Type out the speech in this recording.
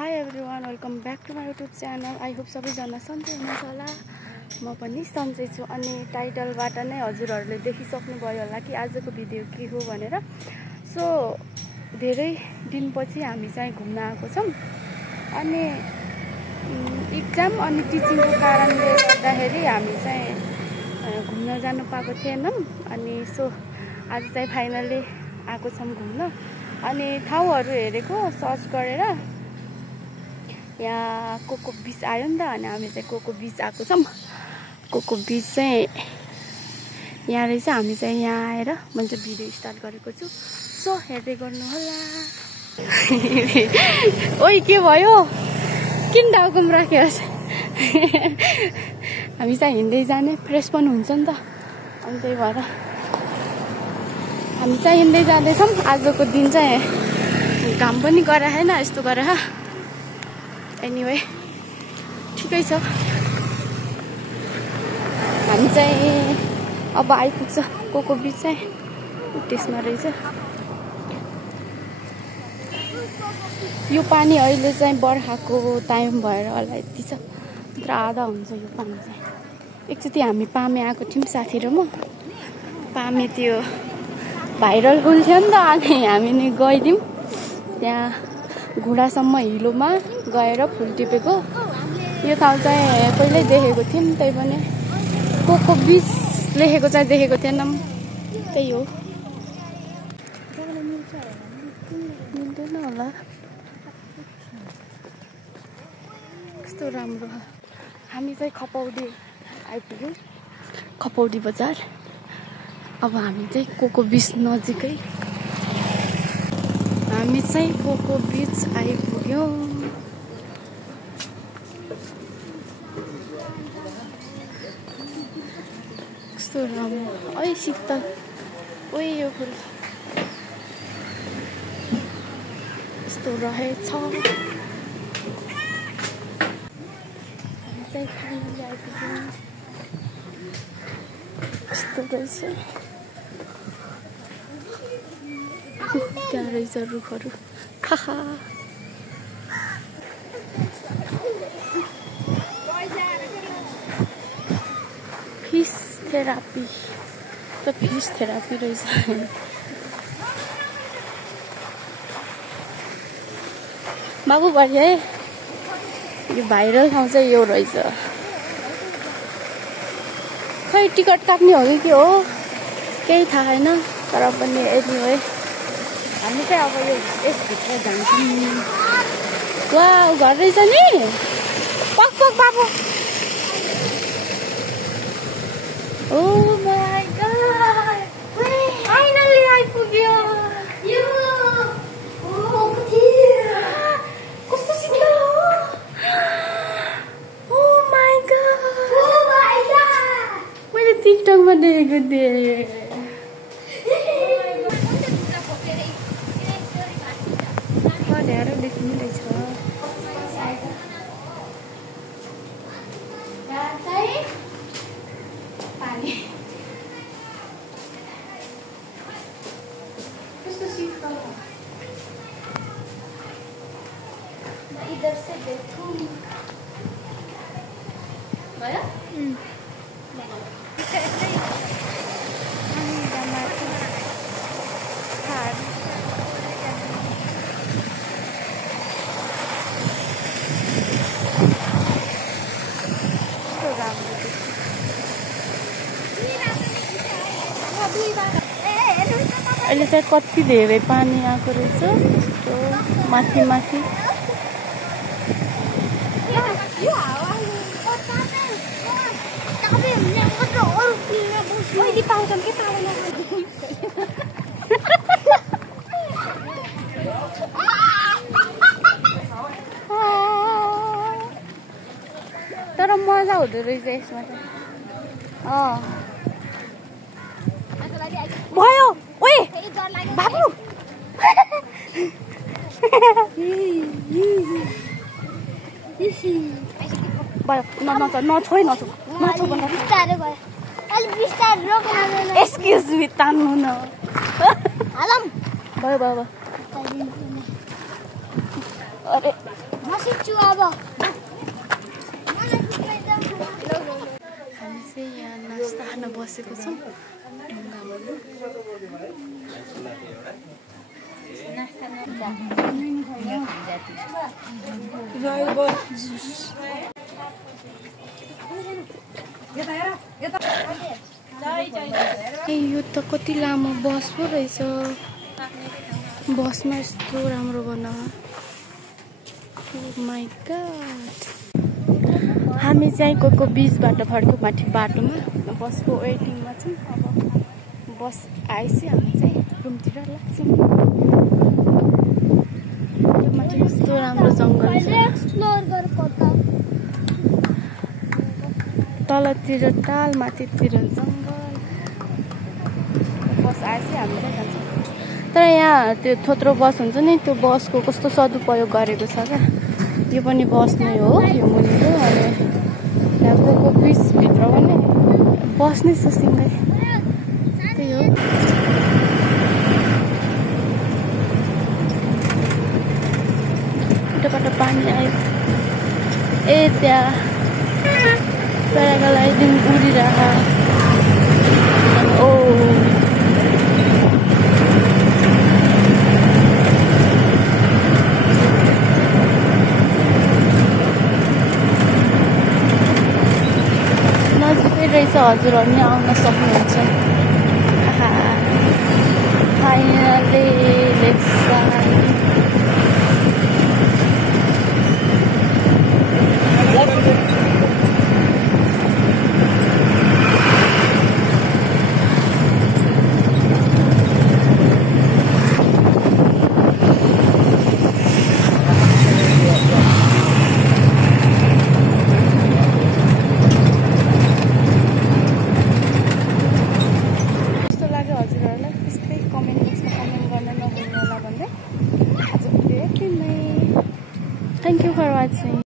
High everyone, welcome back to my YouTube channel. I hope सबैजना सन्चै हुनुहुन्छ होला। म पनि सन्चै छु। अनि टाइटलबाट नै हजुरहरूले देखिसक्नुभयो होला कि आजको भिडियो के हो भनेर। सो धेरै दिनपछि हामी चाहिँ घुम्न आएको छौँ। अनि इक्जाम अनि टिचिङको कारणले गर्दाखेरि हामी चाहिँ घुम्न जानु पाएको थिएनौँ। अनि सो आज चाहिँ फाइनली आएको छौँ घुम्न। अनि ठाउँहरू हेरेको सर्च गरेर यहाँ कोको बीच आयो नि त। अनि हामी चाहिँ कोको बीच आएको छौँ। कोको बीच चाहिँ यहाँ रहेछ। हामी चाहिँ यहाँ आएर मैले भिडियो स्टार्ट गरेको छु। सो हेर्दै गर्नु होला। ओइ के भयो? किन टाउकोमा राख्यो? हामी चाहिँ हिँड्दै जाने, फ्रेस पनि हुन्छ नि त। अनि त्यही भएर हामी चाहिँ हिँड्दै जाँदैछौँ। आजको दिन चाहिँ घाम पनि गराएन यस्तो गरेर। एनिवे ठिकै छ। हामी चाहिँ अब आइपुग्छ कोको बीच चाहिँ त्यसमा रहेछ। यो पानी अहिले चाहिँ बर्खाको टाइम भएर होला यति छ, तर आधा हुन्छ यो पानी चाहिँ। एकचोटि हामी पामे आएको थियौँ साथी र म। पामे त्यो भाइरल पुल थियो नि त। अनि हामी नि गइदिउँ त्यहाँ घुँडासम्म हिलोमा गएर फुल टिपेको। यो ठाउँ चाहिँ पहिल्यै देखेको थियौँ, त्यही पनि कोको बीच लेखेको चाहिँ देखेको थिएनौँ। त्यही हो। मिल्दैन होला कस्तो राम्रो। हामी चाहिँ खपौडी आइपुग्यौँ, खपौडी बजार। अब हामी चाहिँ कोको बीच नजिकै, हामी चाहिँ कोको बीच आइपुग्यौँ। कस्तो राम्रो। ओइ शीतल, ओइ यो फुल यस्तो रहेछ। हामी चाहिँ फाइनली आइपुग्यौँ। यस्तो रहेछ। त्यहाँ रहेछ रुखहरू। हाहा फिस थेरापी त फिस थेरापी रहेछ। बाबु बढिया है। यो भाइरल ठाउँ चाहिँ यो रहेछ। खै टिकट काट्ने हो कि के हो केही थाहा छैन, तर पनि एनिवे हामी चाहिँ अब यो यसभित्र जान्छौँ। वाउ घर रहेछ नि। पक पक बाबु। ओ माय गॉड, फाइनली आइपुग्यो। कस्तो शीतल हो। ओ माय गॉड, मैले टिकटकमा देखेको थिएँ। ढेँडो देखिने रहेछ। पानी कस्तो शीतल हो। इधर से देखूं भयो। अहिले चाहिँ कति धेरै पानी आएको रहेछ। यस्तो माथि माथि। तर मजा हुँदो रहेछ यसमा चाहिँ। भयो। ओए बाबु नछोइ एक्सक्युज मी तान्नु न। भयो भयो भयो। अरे म सिक्छु अब हामी चाहिँ यहाँ नास्ता खान बसेको छौँ यो त कति लामो बस पो रहेछ बसमा यस्तो राम्रो बना माइ गॉड हामी चाहिँ गएको बिचबाट फर्क्यौँ माथि बाटोमा बसको वेटिङमा छौँ अब बस आएपछि हामी चाहिँ रुमतिर लाग्छौँ यो माथि यस्तो राम्रो जङ्गल छ तलतिर टाल माथितिर जङ्गल बस आएपछि हामी चाहिँ जान्छौँ तर यहाँ त्यो थोत्रो बस हुन्छ नि त्यो बसको कस्तो सदुपयोग गरेको छ क्या यो पनि बस नै हो यो मुनिको अनि त्यहाँ गएको बिचभित्र पनि बस नै छ सिँगै त्यही हो यताबाट पानी आयो ए त्यहाँ प्याराग्लाइडिङ उडिरह ओ नजिकै रहेछ हजुरहरू नि आउन सक्नुहुन्छ finally Thank you for watching.